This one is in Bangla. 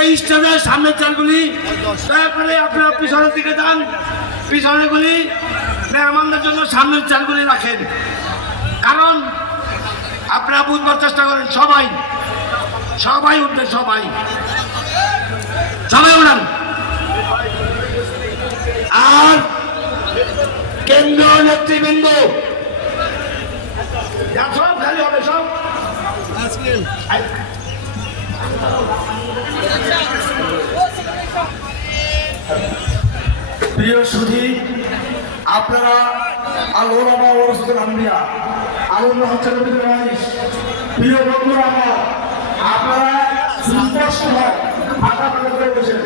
এই স্টেজের সামনের চেয়ারগুলি দয়া করে আপনারা পিছনের দিকে যান, পিছনের গুলি মেহমানদের জন্য সামনের চেয়ারগুলি রাখেন। কারণ আপনারা বুঝবার চেষ্টা করেন, সবাই সবাই উঠবে, সবাই সবাই উঠান। আর কেন্দ্রীয় নেতৃবৃন্দ সব খালি হবে, সব প্রিয় সুধী, আপনারা আল-উলামা ওয়ারাসাতুল আম্বিয়া, আলেমরা হচ্ছে নবীর ওয়ারিস। প্রিয় বন্ধুরা, আপনারা সুস্পষ্ট হয় মাথা করে বসেন।